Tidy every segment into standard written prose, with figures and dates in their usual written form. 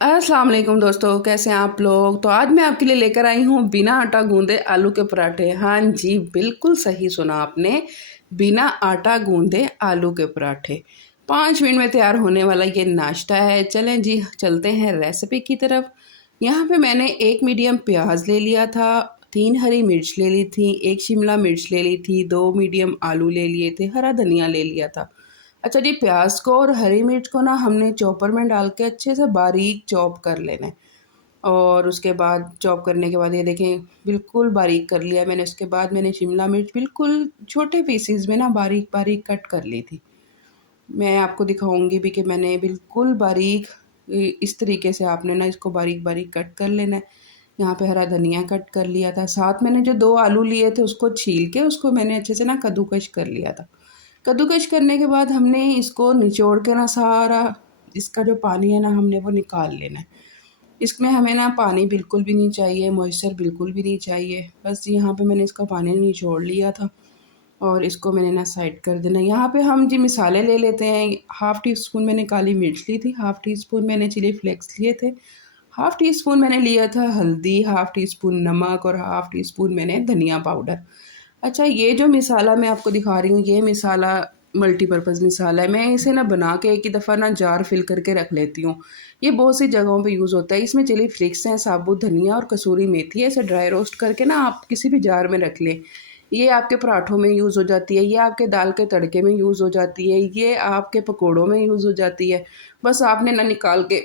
अस्सलाम वालेकुम दोस्तों, कैसे हैं आप लोग। तो आज मैं आपके लिए लेकर आई हूँ बिना आटा गूंदे आलू के पराठे। हाँ जी, बिल्कुल सही सुना आपने, बिना आटा गूंदे आलू के पराठे। 5 मिनट में तैयार होने वाला ये नाश्ता है। चलें जी, चलते हैं रेसिपी की तरफ। यहाँ पे मैंने एक मीडियम प्याज ले लिया था, 3 हरी मिर्च ले ली थी, 1 शिमला मिर्च ले ली थी, 2 मीडियम आलू ले लिए थे, हरा धनिया ले लिया था। अच्छा जी, प्याज को और हरी मिर्च को ना हमने चॉपर में डाल के अच्छे से बारीक चॉप कर लेना है। और उसके बाद चॉप करने के बाद ये देखें, बिल्कुल बारीक कर लिया मैंने। उसके बाद मैंने शिमला मिर्च बिल्कुल छोटे पीसेस में ना बारीक बारीक कट कर ली थी। मैं आपको दिखाऊंगी भी कि मैंने बिल्कुल बारीक इस तरीके से आपने ना इसको बारीक बारीक कट कर लेना है। यहाँ पे हरा धनिया कट कर लिया था। साथ मैंने जो 2 आलू लिए थे उसको छील के उसको मैंने अच्छे से ना कद्दूकश कर लिया था। कद्दूकश करने के बाद हमने इसको निचोड़ के ना सारा इसका जो पानी है ना हमने वो निकाल लेना है। इसमें हमें ना पानी बिल्कुल भी नहीं चाहिए, मॉइस्चर बिल्कुल भी नहीं चाहिए। बस यहाँ पे मैंने इसका पानी निचोड़ लिया था और इसको मैंने ना साइड कर देना। यहाँ पे हम जी मसाले ले लेते हैं। हाफ़ टी स्पून मैंने काली मिर्च ली थी, हाफ़ टी स्पून मैंने चिली फ्लेक्स लिए थे, हाफ़ टी स्पून मैंने लिया था हल्दी, हाफ़ टी स्पून नमक और हाफ़ टी स्पून मैंने धनिया पाउडर। अच्छा, ये जो मिसाला मैं आपको दिखा रही हूँ, ये मिसाला मल्टीपर्पज़ मिसाला है। मैं इसे ना बना के एक ही दफ़ा ना जार फिल करके रख लेती हूँ। ये बहुत सी जगहों पे यूज़ होता है। इसमें चिली फ्लेक्स हैं, साबुत धनिया और कसूरी मेथी है। इसे ड्राई रोस्ट करके ना आप किसी भी जार में रख लें। ये आपके पराठों में यूज़ हो जाती है, ये आपके दाल के तड़के में यूज़ हो जाती है, ये आपके पकौड़ों में यूज़ हो जाती है। बस आपने ना निकाल के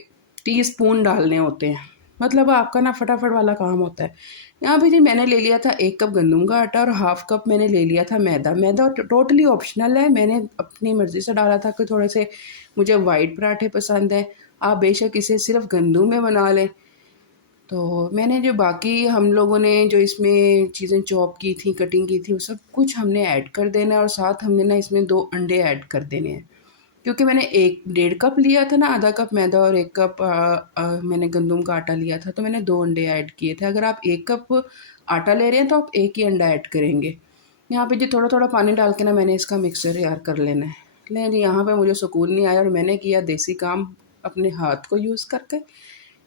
टीस्पून डालने होते हैं, मतलब आपका ना फटाफट वाला काम होता है। यहाँ पे जी मैंने ले लिया था 1 कप गंदम का आटा और हाफ़ कप मैंने ले लिया था मैदा। मैदा टोटली ऑप्शनल है, मैंने अपनी मर्ज़ी से डाला था कि थोड़े से मुझे वाइट पराठे पसंद हैं। आप बेशक इसे सिर्फ गंदम में बना लें। तो मैंने जो बाकी हम लोगों ने जो इसमें चीज़ें चॉप की थी, कटिंग की थी, वो सब कुछ हमने ऐड कर देना है और साथ हमने ना इसमें 2 अंडे ऐड कर देने हैं। क्योंकि मैंने 1 डेढ़ कप लिया था ना, आधा कप मैदा और 1 कप मैंने गंदम का आटा लिया था, तो मैंने 2 अंडे ऐड किए थे। अगर आप 1 कप आटा ले रहे हैं तो आप 1 ही अंडा ऐड करेंगे। यहाँ पे जी थोड़ा-थोड़ा पानी डाल के ना मैंने इसका मिक्सचर तैयार कर लेना है। लें जी, यहाँ पे मुझे सुकून नहीं आया और मैंने किया देसी काम अपने हाथ को यूज़ करके।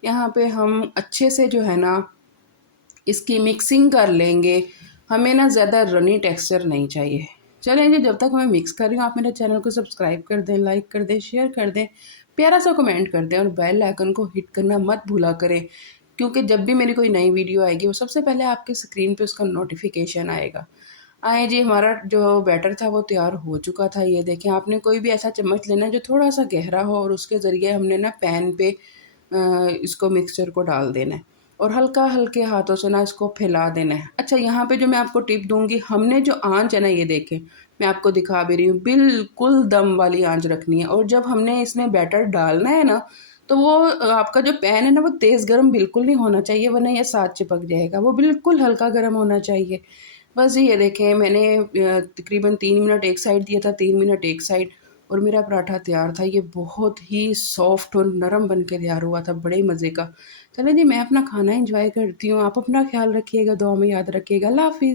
यहाँ पे हम अच्छे से जो है ना इसकी मिक्सिंग कर लेंगे। हमें ना ज़्यादा रनी टेक्सचर नहीं चाहिए। चलें जी, जब तक मैं मिक्स कर रही हूँ आप मेरे चैनल को सब्सक्राइब कर दें, लाइक कर दें, शेयर कर दें, प्यारा सा कमेंट कर दें और बेल आइकन को हिट करना मत भूला करें। क्योंकि जब भी मेरी कोई नई वीडियो आएगी वो सबसे पहले आपके स्क्रीन पे उसका नोटिफिकेशन आएगा। आए जी, हमारा जो बैटर था वो तैयार हो चुका था। ये देखें, आपने कोई भी ऐसा चम्मच लेना है जो थोड़ा सा गहरा हो और उसके ज़रिए हमने ना पैन पे इसको मिक्सचर को डाल देना है और हल्का हल्के हाथों से ना इसको फैला देना है। अच्छा, यहाँ पे जो मैं आपको टिप दूंगी, हमने जो आंच है ना, ये देखें मैं आपको दिखा भी रही हूँ, बिल्कुल दम वाली आंच रखनी है। और जब हमने इसमें बैटर डालना है ना, तो वो आपका जो पैन है ना वो तेज़ गर्म बिल्कुल नहीं होना चाहिए, वरना ये साथ चिपक जाएगा। वो बिल्कुल हल्का गर्म होना चाहिए। बस ये देखें, मैंने तकरीबन 3 मिनट एक साइड दिया था, 3 मिनट एक साइड, और मेरा पराठा तैयार था। ये बहुत ही सॉफ्ट और नरम बन के तैयार हुआ था, बड़े मज़े का। चलें जी, मैं अपना खाना एंजॉय करती हूँ। आप अपना ख्याल रखिएगा, दुआ में याद रखिएगा। अल्लाह हाफ़िज़।